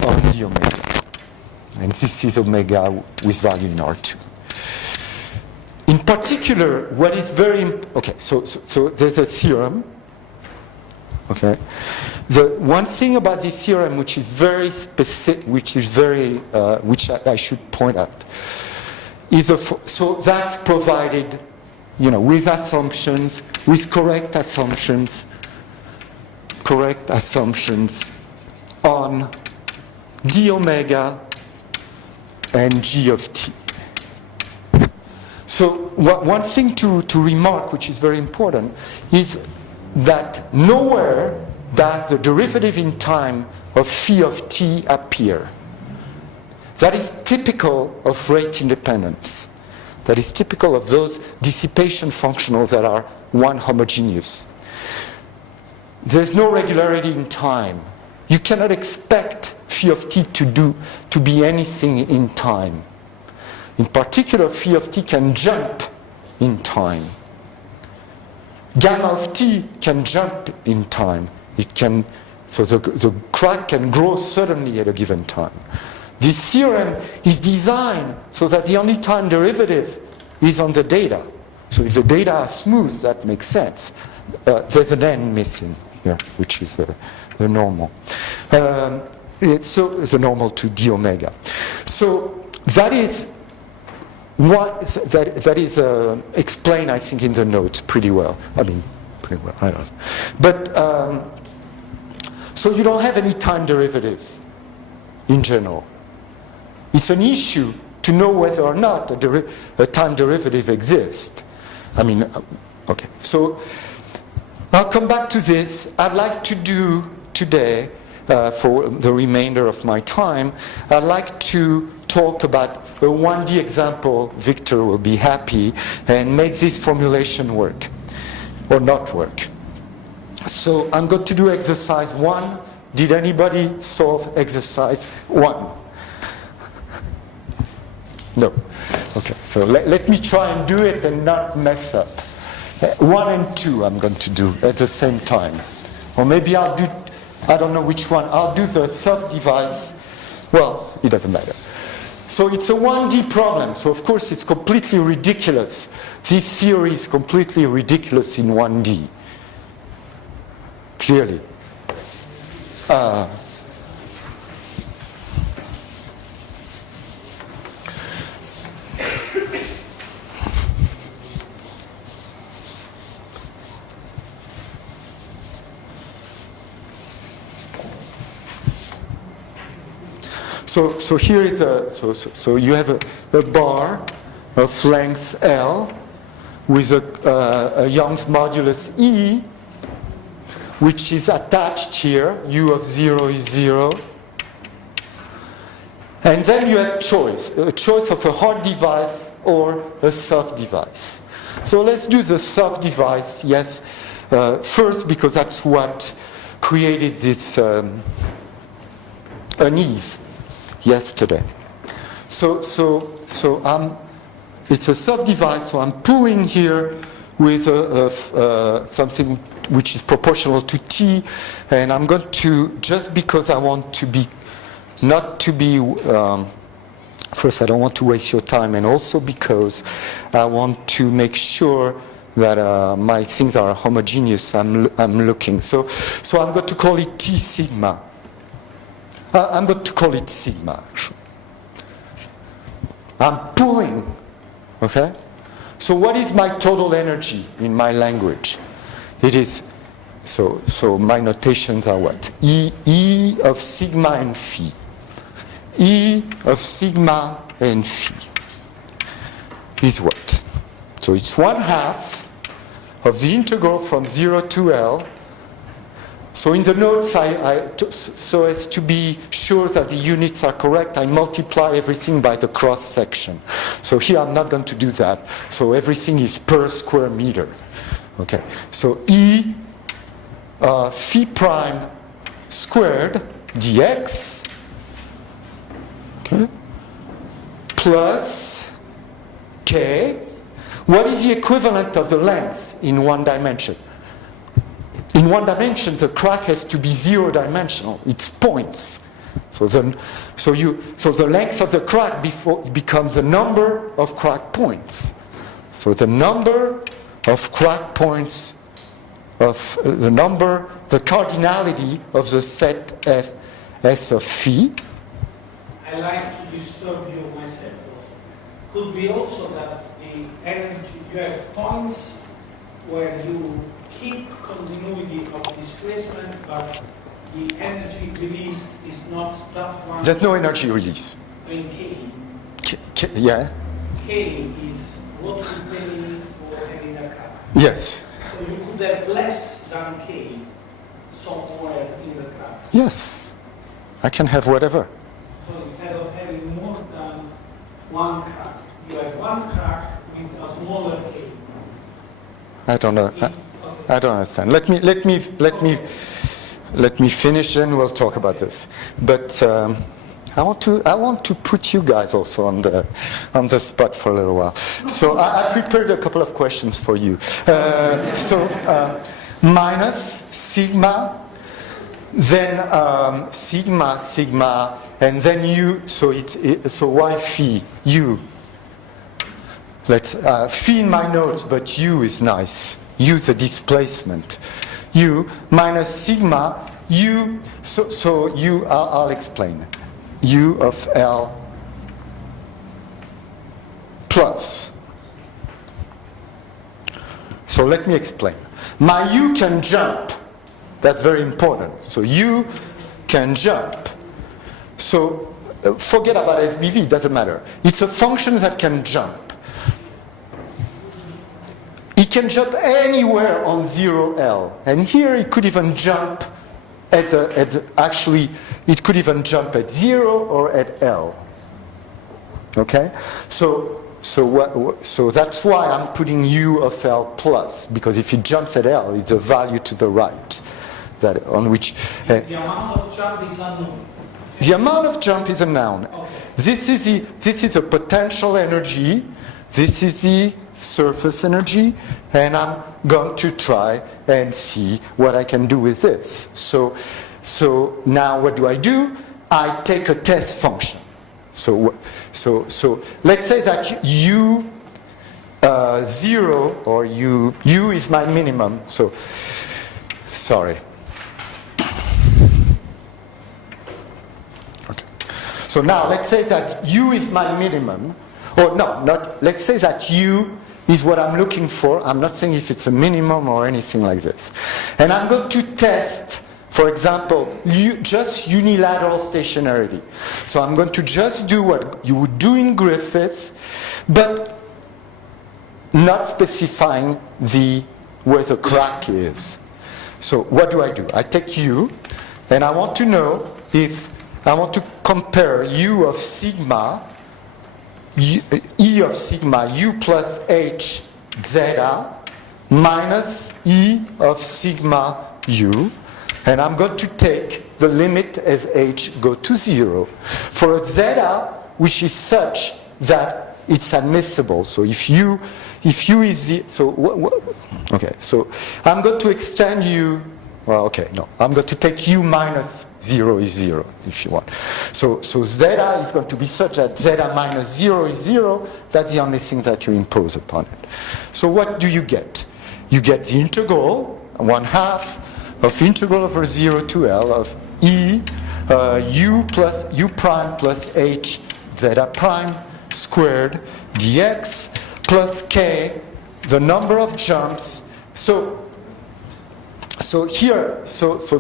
on d omega. And this is omega with value in R2. In particular, what is very, okay, so there's a theorem. Okay, the one thing about the theorem which is very specific, which I should point out, is so that's provided, with assumptions, with correct assumptions on d omega and g of t. So one thing to remark, which is very important, is that nowhere does the derivative in time of phi of t appear. That is typical of rate independence. That is typical of those dissipation functionals that are one homogeneous. There's no regularity in time. You cannot expect phi of t to be anything in time. In particular, phi of t can jump in time. Gamma of t can jump in time. So the crack can grow suddenly at a given time. This theorem is designed so that the only time derivative is on the data. So if the data are smooth, that makes sense. There's an n missing here, which is the normal. It's the normal to d omega. So that is explained, I think, in the notes pretty well. I don't know. But, so you don't have any time derivative in general. It's an issue to know whether or not a time derivative exists. Okay, so I'll come back to this. I'd like to do today, for the remainder of my time, I'd like to talk about a 1D example. Victor will be happy, and make this formulation work or not work. So I'm going to do exercise 1. Did anybody solve exercise 1? No. Okay, so let me try and do it and not mess up. 1 and 2 I'm going to do at the same time. Or maybe I'll do, I don't know which one. I'll do the self-device. Well, it doesn't matter. So it's a 1D problem. So of course it's completely ridiculous. This theory is completely ridiculous in 1D. Clearly. So here is so you have a bar of length L with a Young's modulus E, which is attached here. U of 0 is 0. And then you have a choice of a hard device or a soft device. So let's do the soft device, yes, first, because that's what created this unease yesterday. So it's a soft device, so I'm pulling here with something which is proportional to t, and I'm going to, just because I want to be, not to be, first I don't want to waste your time, and also because I want to make sure that my things are homogeneous, I'm looking. So I'm going to call it T sigma. I'm going to call it sigma. I'm pulling, okay? So what is my total energy in my language? It is, so my notations are what? E of sigma and phi. E of sigma and phi is what? So it's 1/2 of the integral from 0 to L. So in the notes, so as to be sure that the units are correct, I multiply everything by the cross section. So here I'm not going to do that. So everything is per square meter. Okay. So E phi prime squared dx, okay, plus k. What is the equivalent of the length in one dimension? In one dimension, the crack has to be 0-dimensional. It's points. So the length of the crack becomes the number of crack points. So the number of crack points of the cardinality of the set F S of phi. I like to disturb you myself also. Could be also that the energy, you have points where you keep continuity of displacement, but the energy released is not that one. There's no energy release. In K. Yeah. K is what you pay for having a crack. Yes. So you could have less than K somewhere in the crack. Yes. I can have whatever. So instead of having more than one crack, you have one crack with a smaller K. I don't know. I don't understand. Let me finish, and we'll talk about this. But I want to put you guys also on the spot for a little while. So I prepared a couple of questions for you. Minus sigma, then sigma, and then u. So why phi? U. Let's phi in my notes, but u is nice. U the displacement. U minus sigma. U. So u. I'll explain. U of L plus. So let me explain. My u can jump. That's very important. So u can jump. So forget about SBV, it doesn't matter. It's a function that can jump. It can jump anywhere on 0L. And here it could even jump actually, it could even jump at 0 or at L. Okay? So that's why I'm putting u of L plus, because if it jumps at L, it's a value to the right. That on which the amount of jump is unknown. The amount of jump is a noun. Okay. This is a potential energy. This is the surface energy, and I'm going to try and see what I can do with this. So now what do? I take a test function. So let's say that u 0 or u is my minimum. So sorry. Okay. So now let's say that u is my minimum. Or no, not. Let's say that u is what I'm looking for. I'm not saying if it's a minimum or anything like this. And I'm going to test, for example, just unilateral stationarity. So I'm going to just do what you would do in Griffith, but not specifying where the crack is. So what do? I take u, and I want to know if I want to compare u of sigma, E of sigma u plus h zeta minus E of sigma u, and I'm going to take the limit as h go to 0 for a zeta which is such that it's admissible. So if u is okay, so I'm going to extend u. Well, okay, no, I'm going to take u minus 0 is 0, if you want. So zeta is going to be such that zeta minus 0 is 0. That's the only thing that you impose upon it. So what do you get? You get the integral, 1/2 of integral over 0 to L of E u prime plus h zeta prime squared dx plus k, the number of jumps. So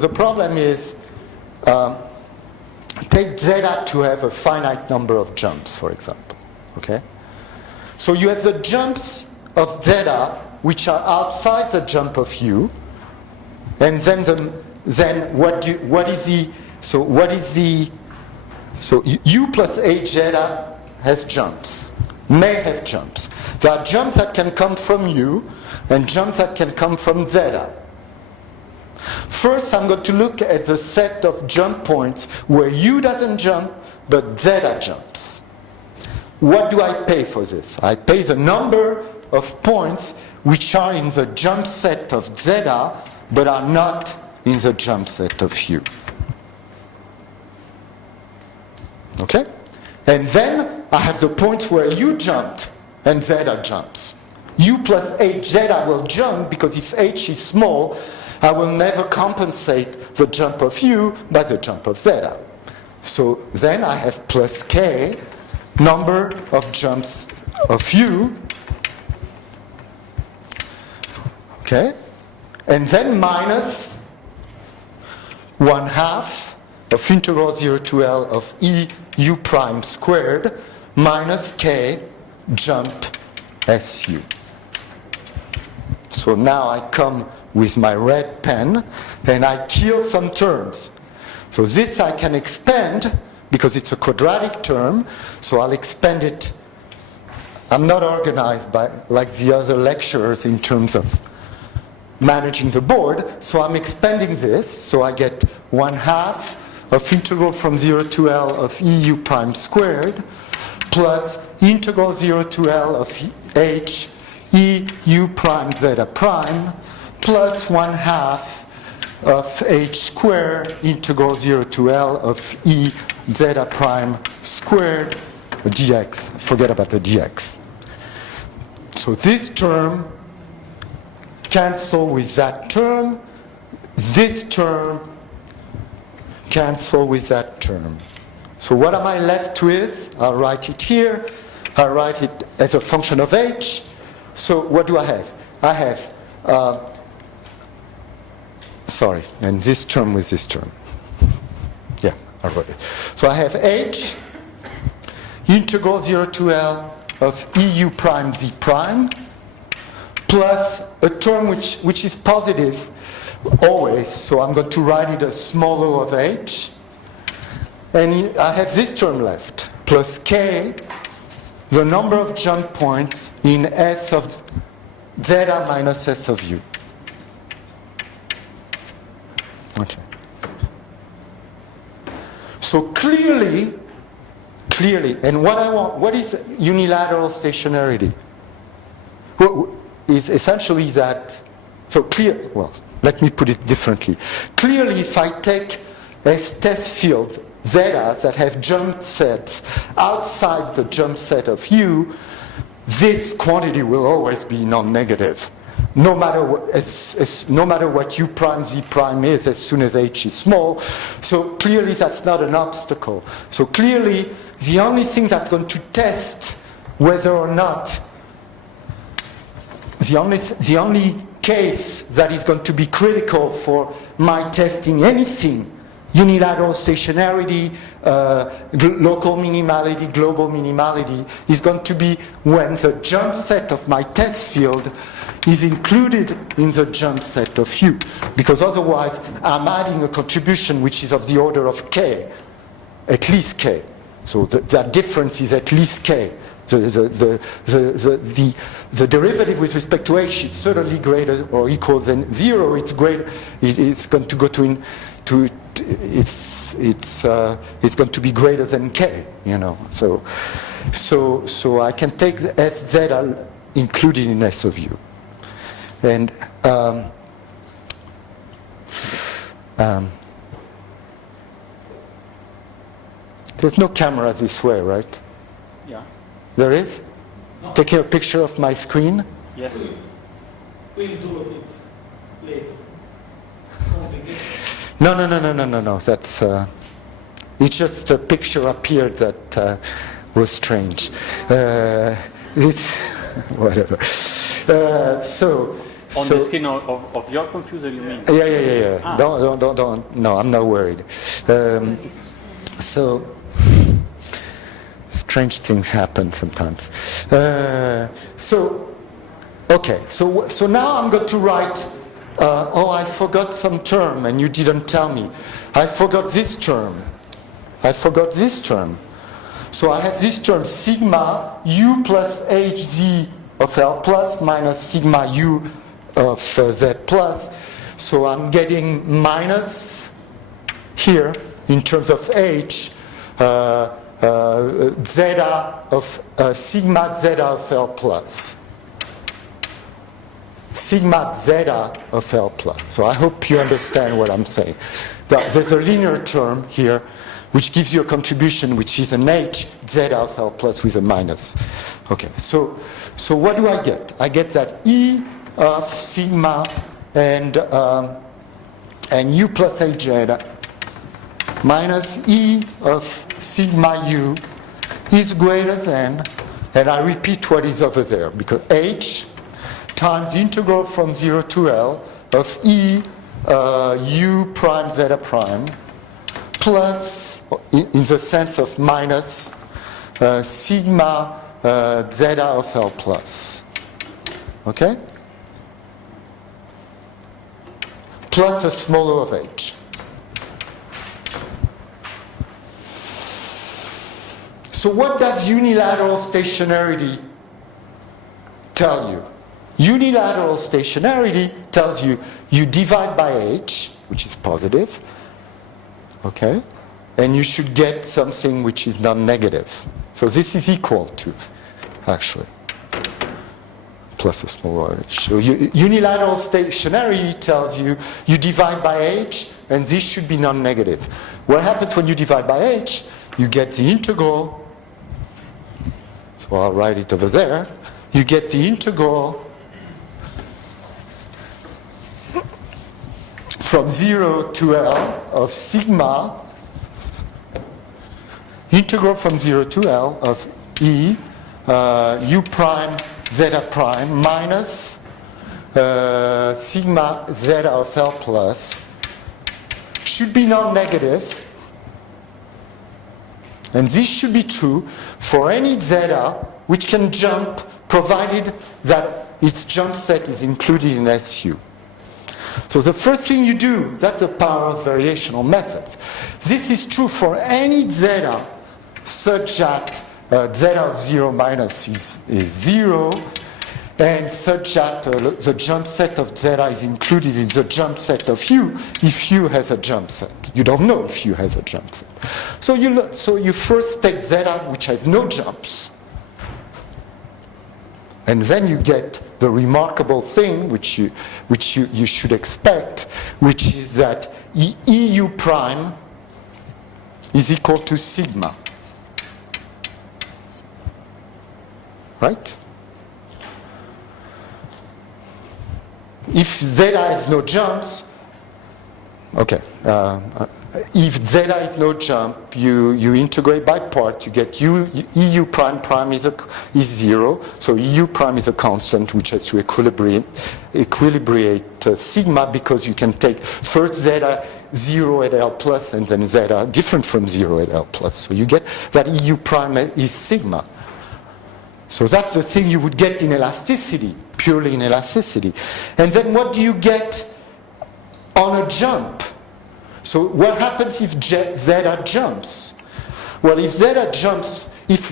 the problem is, take zeta to have a finite number of jumps, for example. Okay? So you have the jumps of zeta which are outside the jump of u, and then u plus h zeta has jumps, may have jumps. There are jumps that can come from u and jumps that can come from zeta. First, I'm going to look at the set of jump points where u doesn't jump, but zeta jumps. What do I pay for this? I pay the number of points which are in the jump set of zeta, but are not in the jump set of u. Okay? And then I have the points where u jumped and zeta jumps. U plus h zeta will jump because if h is small, I will never compensate the jump of u by the jump of zeta. So then I have plus k, number of jumps of u, okay, and then minus 1/2 of integral 0 to L of E u prime squared minus k jump su. So now I come with my red pen and I kill some terms. So this I can expand because it's a quadratic term, so I'll expand it. I'm not organized like the other lecturers in terms of managing the board, so I'm expanding this, so I get 1/2 of integral from 0 to L of E u prime squared plus integral 0 to L of h E u prime zeta prime plus 1/2 of h squared integral 0 to L of E zeta prime squared dx. Forget about the dx. So this term cancel with that term. This term cancel with that term. So what am I left with? I'll write it here. I'll write it as a function of h. So what do I have? I have, sorry, and this term with this term. Yeah, I wrote it. So I have h integral 0 to L of EU prime z prime plus a term which is positive always, so I'm going to write it as small o of h. And I have this term left, plus k, the number of jump points in S of zeta minus S of u. Okay. So clearly, and what I want, what is unilateral stationarity? Well, is essentially that, so clear, well, let me put it differently. Clearly, if I take as test fields zetas that have jump sets outside the jump set of U, this quantity will always be non-negative. No matter what U prime Z prime is as soon as H is small. So clearly that's not an obstacle. So clearly the only thing that's going to test whether or not, the only case that is going to be critical for my testing anything, unilateral stationarity, local minimality, global minimality, is going to be when the jump set of my test field is included in the jump set of U. Because otherwise, I'm adding a contribution which is of the order of K, at least K. So that difference is at least K. The derivative with respect to H is certainly greater or equal than 0. It's greater. It's going to go it's going to be greater than K. You know. So I can take the S zeta included in S of U. And there's no camera this way, right? Yeah. There is? No. Taking a picture of my screen? Yes. We'll do it later. No. That's it's just a picture appeared that was strange. It's whatever. On the screen of your computer, you mean? Yeah. Ah. Don't. No, I'm not worried. So strange things happen sometimes. Okay. So now I'm going to write. I forgot some term, and you didn't tell me. I forgot this term. So I have this term, sigma U plus HZ of L plus minus sigma U of Z plus. So I'm getting minus here in terms of H zeta of sigma zeta of L plus. Sigma zeta of L plus. So I hope you understand what I'm saying. There's a linear term here which gives you a contribution which is an H zeta of L plus with a minus. Okay, so what do I get? I get that E of sigma and U plus H zeta minus E of sigma U is greater than, and I repeat what is over there, because H times the integral from 0 to L of E U prime zeta prime plus, in the sense of minus, sigma zeta of L plus. Okay? Plus a small o of H. So what does unilateral stationarity tell you? Unilateral stationarity tells you you divide by H, which is positive, okay, and you should get something which is non-negative. So this is equal to, actually, plus a small H. So unilateral stationarity tells you you divide by H, and this should be non-negative. What happens when you divide by H? You get the integral, so I'll write it over there. You get the integral from 0 to L of sigma, integral from 0 to L of E U prime zeta prime minus sigma zeta of L plus should be non-negative, and this should be true for any zeta which can jump provided that its jump set is included in SU. So the first thing you do, that's the power of variational methods. This is true for any zeta such that zeta of 0 minus is 0, and such that the jump set of zeta is included in the jump set of U if U has a jump set. You don't know if U has a jump set. So you first take zeta which has no jumps, and then you get the remarkable thing which you should expect, which is that EU prime is equal to sigma. Right? If zeta has no jumps, okay, if zeta is no jump, you integrate by part, you get EU prime is 0, so EU prime is a constant which has to equilibrate sigma, because you can take first zeta 0 at L plus and then zeta different from 0 at L plus. So you get that EU prime is sigma. So that's the thing you would get in elasticity, purely in elasticity. And then what do you get on a jump? So what happens if zeta jumps? Well, if zeta jumps, if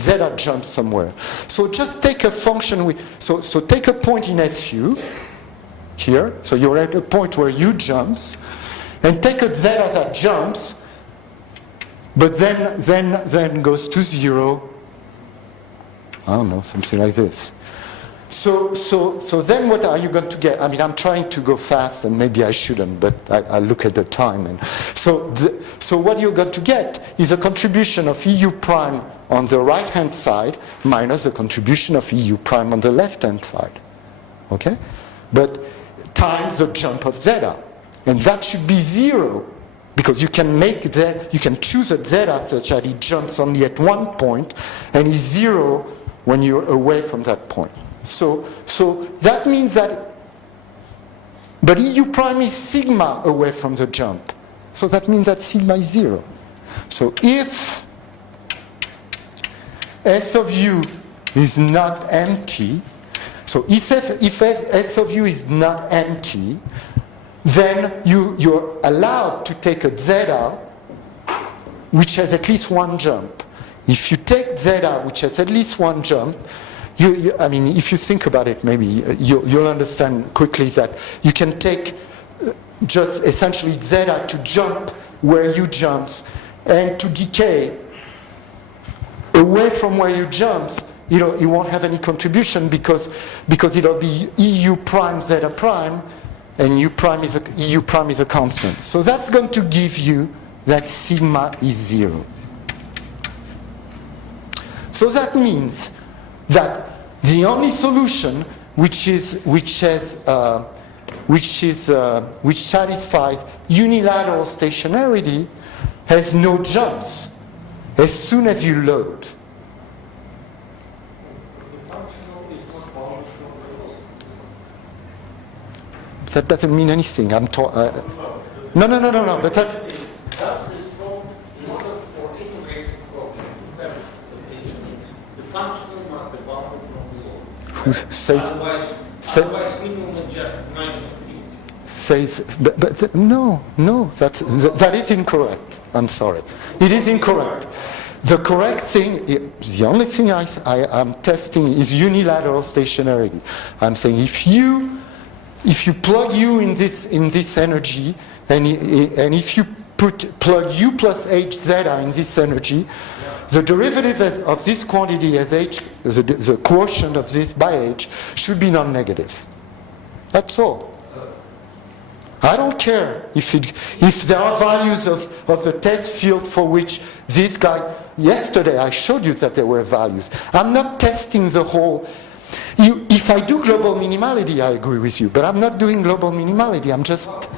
zeta jumps somewhere. So just take a function so take a point in SU here. So you're at a point where U jumps, and take a zeta that jumps, but then goes to 0. I don't know, something like this. So then what are you going to get? I mean, I'm trying to go fast, and maybe I shouldn't, but I look at the time. And so what you're going to get is a contribution of EU prime on the right-hand side minus the contribution of EU prime on the left-hand side. Okay? But times the jump of zeta. And that should be 0. Because you can you can choose a zeta such that it jumps only at one point and is 0 when you're away from that point. So that means that, but EU prime is sigma away from the jump. So that means that sigma is 0. So if S of U is not empty, so if S of U is not empty, then you're allowed to take a zeta which has at least one jump. If you take zeta which has at least one jump, I mean, if you think about it, maybe you'll understand quickly that you can take just essentially zeta to jump where U jumps and to decay away from where U jumps. It won't have any contribution because it'll be EU prime zeta prime, and EU prime is a constant. So that's going to give you that sigma is 0. So that means that the only solution which satisfies unilateral stationarity has no jumps as soon as you load. The functional is not functional velocity. That doesn't mean anything. No. But that's. That's this problem. In order for any racing problem to have the functional must be bounded from below. Who says? Otherwise, minimum is just minus infinity. Says, but no, that is incorrect. I'm sorry. It is incorrect. The correct thing, the only thing I'm testing is unilateral stationarity. I'm saying if you plug U in this energy, and if you plug U plus H zeta in this energy, the derivative of this quantity as H, the quotient of this by H, should be non-negative. That's all. I don't care if there are values of the test field for which this guy, yesterday I showed you that there were values. I'm not testing the whole. If I do global minimality, I agree with you, but I'm not doing global minimality. I'm just. The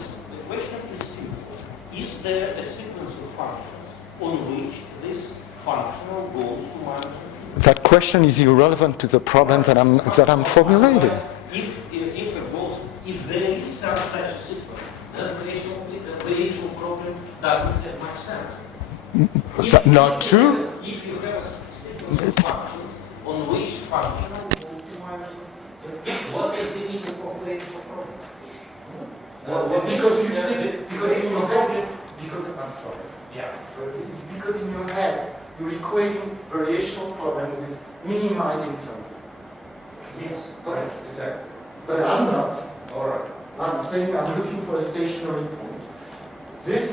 question is simple. Is there a sequence of functions on which this functional goes to minus infinity? That question is irrelevant to the problem that I'm formulating. If there is such a sequence, then the initial problem doesn't have much sense. Is that not true? If you have a sequence of functions on which functional goes to minus infinity, what is the meaning of the initial problem? Because I'm sorry. Yeah. It's because in your head you're equating variational problem with minimizing something. Yes. Right. Exactly. But I'm not. All right. I'm saying I'm looking for a stationary point. This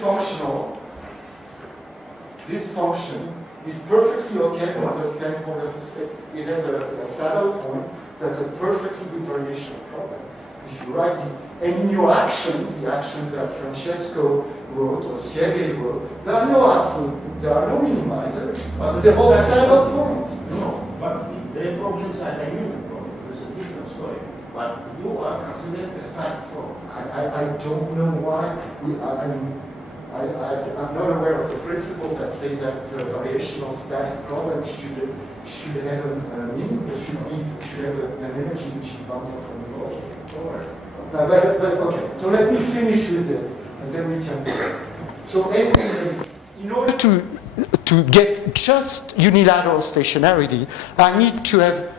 function is perfectly okay from the standpoint of the state. It has a saddle point that's a perfectly good variational problem. If you write and in your action, the action that Francesco wrote or CISM wrote, there are no minimizers. But The whole set of points. No, but their problems are dynamic problems. It's a different story. But you are considered a static problem. I don't know why. I'm not aware of the principles that say that variational static problems should have should have an energy which is bounded from the logic. But okay, so let me finish with this, and then we can. So in order to get just unilateral stationarity, I need to have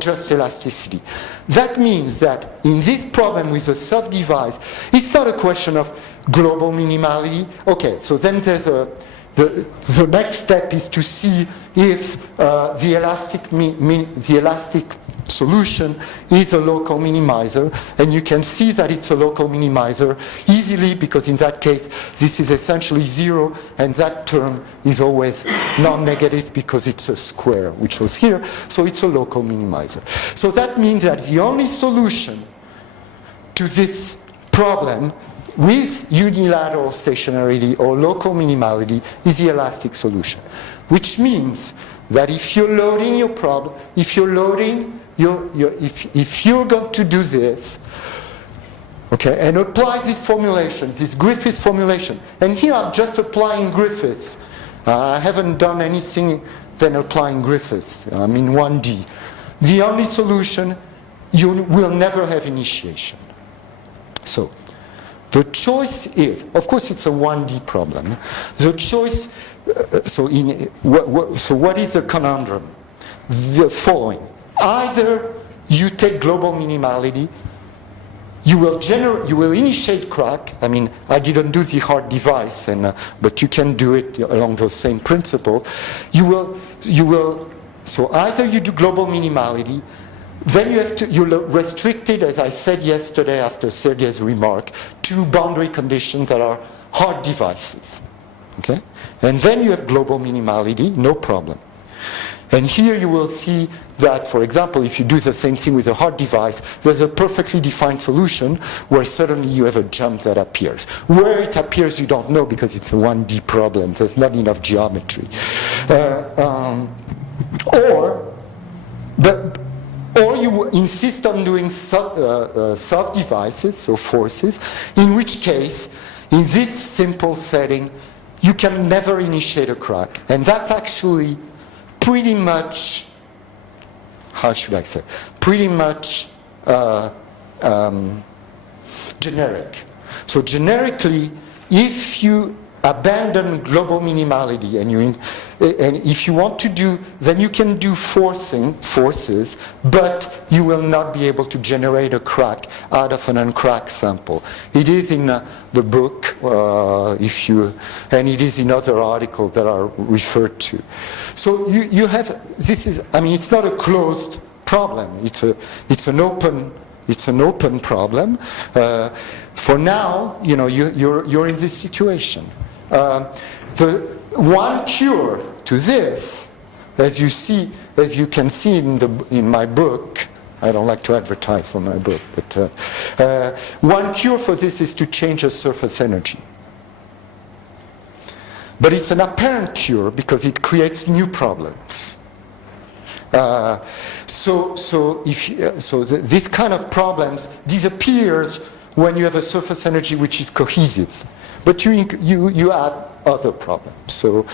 just elasticity. That means that in this problem with a soft device, it's not a question of global minimality. Okay, so then there's the next step is to see if the elastic solution is a local minimizer, and you can see that it's a local minimizer easily, because in that case this is essentially zero, and that term is always non-negative because it's a square, which was here, so it's a local minimizer. So that means that the only solution to this problem with unilateral stationarity or local minimality is the elastic solution, which means that if you're loading your problem, if you're going to do this, okay, and apply this formulation, this Griffiths formulation, and here I'm just applying Griffiths. I haven't done anything than applying Griffiths. I'm in 1D. The only solution, you will never have initiation. So the choice is, of course it's a 1D problem. The choice, so what is the conundrum? The following. Either you take global minimality, you will initiate crack. I mean, I didn't do the hard device, but you can do it along those same principles. So either you do global minimality, then you're restricted, as I said yesterday after Sergei's remark, to boundary conditions that are hard devices. Okay? And then you have global minimality, no problem. And here you will see that, for example, if you do the same thing with a hard device, there's a perfectly defined solution where suddenly you have a jump that appears. Where it appears, you don't know, because it's a 1D problem. There's not enough geometry. Or you insist on doing soft devices, so forces, in which case, in this simple setting, you can never initiate a crack. And that's actually pretty much, how should I say, pretty much generic. So generically, if you abandon global minimality and if you want to do, then you can do forces, but you will not be able to generate a crack out of an uncracked sample. It is in the book, and it is in other articles that are referred to. So you have, this is, I mean, it's not a closed problem. It's an open problem. For now, you're in this situation. The one cure to this, as you can see in my book, I don't like to advertise for my book, but one cure for this is to change the surface energy. But it's an apparent cure because it creates new problems. This kind of problems disappears when you have a surface energy which is cohesive. But you add other problems. So,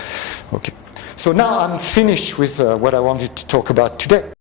okay. So now I'm finished with what I wanted to talk about today.